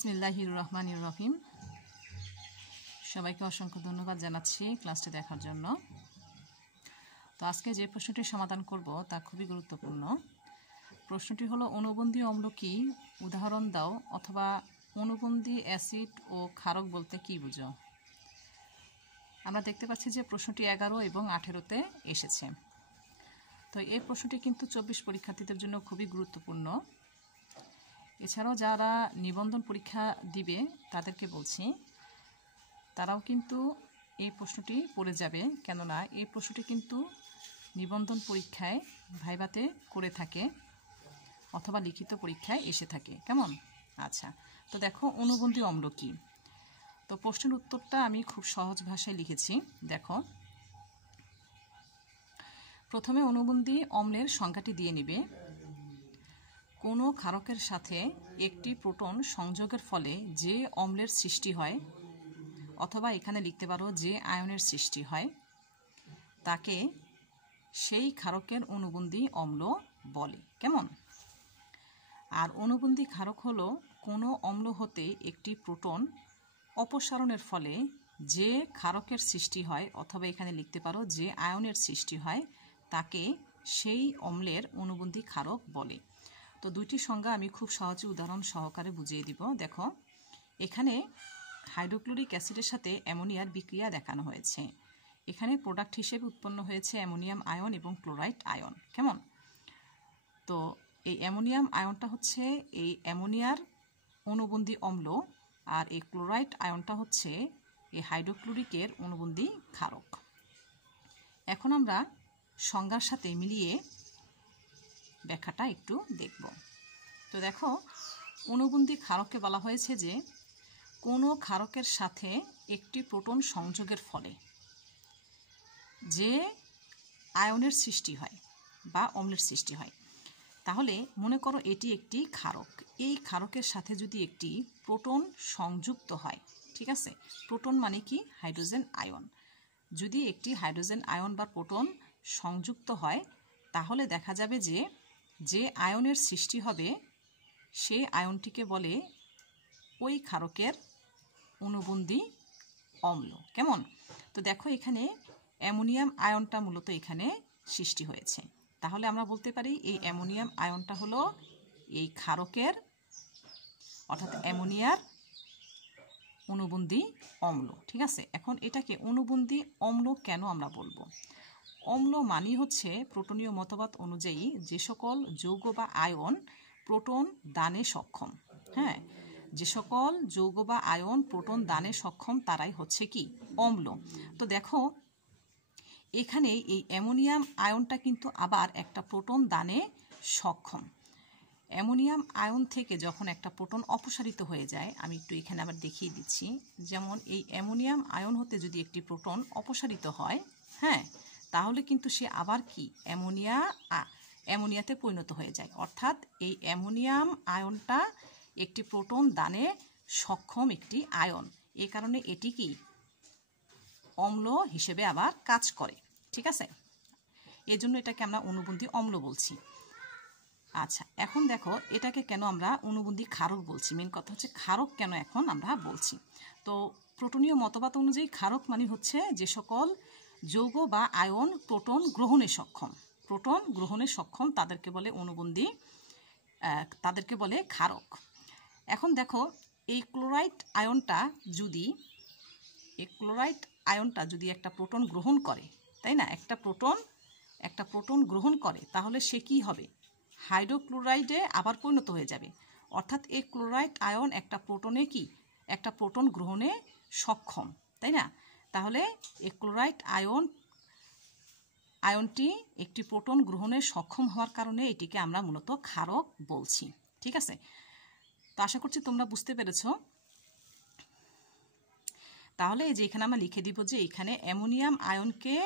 বিসমিল্লাহির রহমানির রহিম। সবাইকে অসংখ্য ধন্যবাদ জানাচ্ছি ক্লাসটি দেখার জন্য। তো আজকে যে প্রশ্নটি সমাধান করব তা খুবই গুরুত্বপূর্ণ। প্রশ্নটি হলো, অণুবন্ধী অম্ল কি? উদাহরণ দাও, অথবা অণুবন্ধী অ্যাসিড ও ক্ষারক বলতে কি বুঝো? আমরা দেখতে পাচ্ছি যে প্রশ্নটি 11 এবং 18-তে এসেছে। তো এই প্রশ্নটি কিন্তু 24 পরীক্ষার্থীদের জন্য খুবই গুরুত্বপূর্ণ। এছাড়াও যারা নিবন্ধন পরীক্ষা দিবে তাদেরকে বলছি, তারাও কিন্তু এই প্রশ্নটি পড়ে যাবে, কেননা এই প্রশ্নটি কিন্তু নিবন্ধন পরীক্ষায় ভাইভাতে করে থাকে অথবা লিখিত পরীক্ষায় এসে থাকে। কেমন? আচ্ছা, তো দেখো অণুবন্ধী অম্ল কি। তো প্রশ্নের উত্তরটা আমি খুব সহজ ভাষায় লিখেছি। দেখো, প্রথমে অণুবন্ধী অম্লের সংজ্ঞাটি দিয়ে নিবে। কোনো ক্ষারকের সাথে একটি প্রোটন সংযোগের ফলে যে অম্লের সৃষ্টি হয়, অথবা এখানে লিখতে পারো যে আয়নের সৃষ্টি হয়, তাকে সেই ক্ষারকের অণুবন্ধী অম্ল বলে। কেমন? আর অণুবন্ধী ক্ষারক হলো কোনো অম্ল হতে একটি প্রোটন অপসারণের ফলে যে ক্ষারকের সৃষ্টি হয়, অথবা এখানে লিখতে পারো যে আয়নের সৃষ্টি হয়, তাকে সেই অম্লের অণুবন্ধী ক্ষারক বলে। তো দুইটি সংজ্ঞা আমি খুব সহজে উদাহরণ সহকারে বুঝিয়ে দিব। দেখো, এখানে হাইড্রোক্লোরিক অ্যাসিডের সাথে অ্যামোনিয়ার বিক্রিয়া দেখানো হয়েছে। এখানে প্রোডাক্ট হিসেবে উৎপন্ন হয়েছে অ্যামোনিয়াম আয়ন এবং ক্লোরাইড আয়ন। কেমন? তো এই অ্যামোনিয়াম আয়নটা হচ্ছে এই অ্যামোনিয়ার অণুবন্ধী অম্ল, আর এই ক্লোরাইড আয়নটা হচ্ছে এই হাইড্রোক্লোরিকের অণুবন্ধী ক্ষারক। এখন আমরা সংজ্ঞার সাথে মিলিয়ে ব্যাখ্যাটা একটু দেখব। তো দেখো, অণুবন্ধী ক্ষারককে বলা হয়েছে যে কোনো ক্ষারকের সাথে একটি প্রোটন সংযোগের ফলে যে আয়নের সৃষ্টি হয় বা অম্লের সৃষ্টি হয়। তাহলে মনে করো এটি একটি ক্ষারক। এই ক্ষারকের সাথে যদি একটি প্রোটন সংযুক্ত হয়, ঠিক আছে? প্রোটন মানে কি? Hydrogen ion. যদি একটি হাইড্রোজেন আয়ন বা প্রোটন সংযুক্ত হয়, তাহলে দেখা যাবে যে যে আয়নের সৃষ্টি হবে সে আয়নটিকে বলে ওই ক্ষারকের অণুবন্ধী অম্ল। কেমন? তো দেখো, এখানে অ্যামোনিয়াম আয়নটা মূলত এখানে সৃষ্টি হয়েছে। তাহলে আমরা বলতে পারি এই অ্যামোনিয়াম আয়নটা হলো এই ক্ষারকের, অর্থাৎ অ্যামোনিয়ার অণুবন্ধী অম্ল। ঠিক আছে? এখন এটাকে অণুবন্ধী অম্ল কেন আমরা বলবো? অম্ল মানেই হচ্ছে প্রোটনীয় মতবাদ অনুযায়ী যে সকল যৌগ বা আয়ন প্রোটন দানে সক্ষম। হ্যাঁ, যে সকল যৌগ বা আয়ন প্রোটন দানে সক্ষম তারাই হচ্ছে কি? অম্ল। তো দেখো, এখানে এই অ্যামোনিয়াম আয়নটা কিন্তু আবার একটা প্রোটন দানে সক্ষম। অ্যামোনিয়াম আয়ন থেকে যখন একটা প্রোটন অপসারিত হয়ে যায়, আমি একটু এখানে আবার দেখিয়ে দিচ্ছি। যেমন এই অ্যামোনিয়াম আয়ন হতে যদি একটি প্রোটন অপসারিত হয়, হ্যাঁ, তাহলে কিন্তু সে আবার কি? অ্যামোনিয়াতে পরিণত হয়ে যায়। অর্থাৎ এই অ্যামোনিয়াম আয়নটা একটি প্রোটন দানে সক্ষম একটি আয়ন। এ কারণে এটি কি? অম্ল হিসেবে আবার কাজ করে। ঠিক আছে? এজন্য এটাকে আমরা অণুবন্ধী অম্ল বলছি। আচ্ছা, এখন দেখো এটাকে কেন আমরা অণুবন্ধী ক্ষারক বলছি। মেন কথা হচ্ছে ক্ষারক কেন এখন আমরা বলছি। তো প্রোটনীয় মতবাদ অনুযায়ী ক্ষারক মানে হচ্ছে যে সকল যৌগ বা আয়ন প্রোটন গ্রহণে সক্ষম। প্রোটন গ্রহণে সক্ষম তাদেরকে বলে অণুবন্ধী, তাদেরকে বলে ক্ষারক। এখন দেখো, এই ক্লোরাইড আয়নটা যদি একটা প্রোটন গ্রহণ করে, তাই না? একটা প্রোটন গ্রহণ করে, তাহলে সে কি হবে? হাইড্রোক্লোরাইডে আবার পরিণত হয়ে যাবে। অর্থাৎ এই ক্লোরাইড আয়ন একটা প্রোটনে কি? একটা প্রোটন গ্রহণে সক্ষম, তাই না? তাহলে এই ক্লোরাইড আয়নটি একটি প্রোটন গ্রহণে সক্ষম হওয়ার কারণে এটিকে আমরা মূলত ক্ষারক বলছি। ঠিক আছে? তো আশা করছি তোমরা বুঝতে পেরেছ। তাহলে এই যে এখানে আমরা লিখে দিব যে এখানে অ্যামোনিয়াম আয়নকে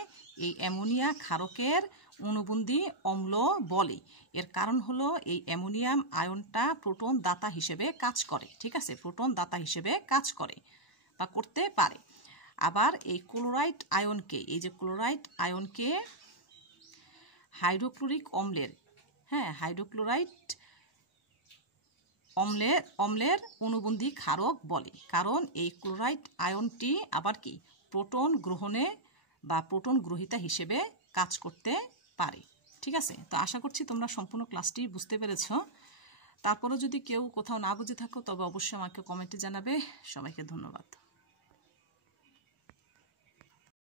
এই অ্যামোনিয়া ক্ষারকের অণুবন্ধী অম্ল বলে। এর কারণ হলো এই অ্যামোনিয়াম আয়নটা প্রোটন দাতা হিসেবে কাজ করে। ঠিক আছে? প্রোটন দাতা হিসেবে কাজ করে বা করতে পারে। আবার এই ক্লোরাইড আয়নকে হাইড্রোক্লোরিক অম্লের, হাইড্রোক্লোরাইড অম্লের অনুবন্ধী ক্ষারক বলে, কারণ এই ক্লোরাইড আয়নটি আবার কি প্রোটন গ্রহণে বা প্রোটন গ্রহীতা হিসেবে কাজ করতে পারে। ঠিক আছে, তো আশা করছি তোমরা সম্পূর্ণ ক্লাসটি বুঝতে পেরেছ। তারপরে যদি কেউ কোথাও না বুঝে থাকো তবে অবশ্যই আমাকে কমেন্টে জানাবে। সবাইকে ধন্যবাদ।